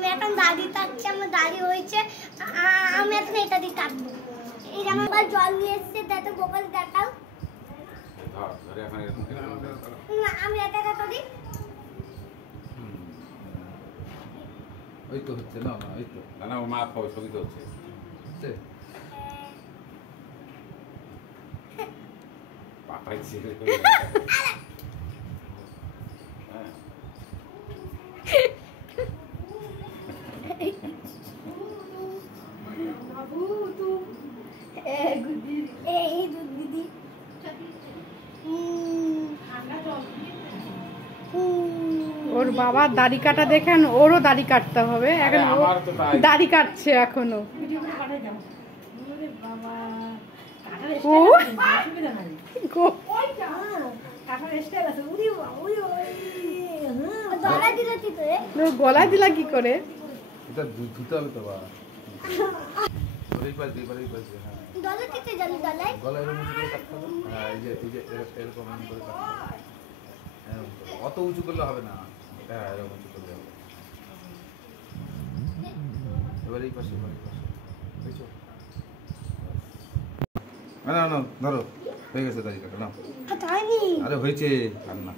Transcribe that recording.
আমি এখন দাড়ি কাটছি, আমার দাড়ি হয়েছে, আমি এখন এটা দিয়ে কাটবো। এই যে আমার জল নিয়ে এসছে, দেখো গোপাল দেখাও। আমি এটা কাটি। ওই তো হচ্ছে না, ওই তো না মা খাওয়া ছবি তো হচ্ছে। পাপাই ছিল ওর বাবার দাড়ি কাটা দেখেন, ওরও দাড়ি কাটতে হবে এখন। দাড়ি কাটছে এখনো। গলায় দিলা কি করে? এটা ধুতে হবে তো বা অত উঁচু করলে হবে না, এরকম উঁচু করলে হবে। এবার এই পাশে বুঝছো? না না ধরো, হয়ে গেছে দাড়ি কাটা। না আরে হয়েছে আর না।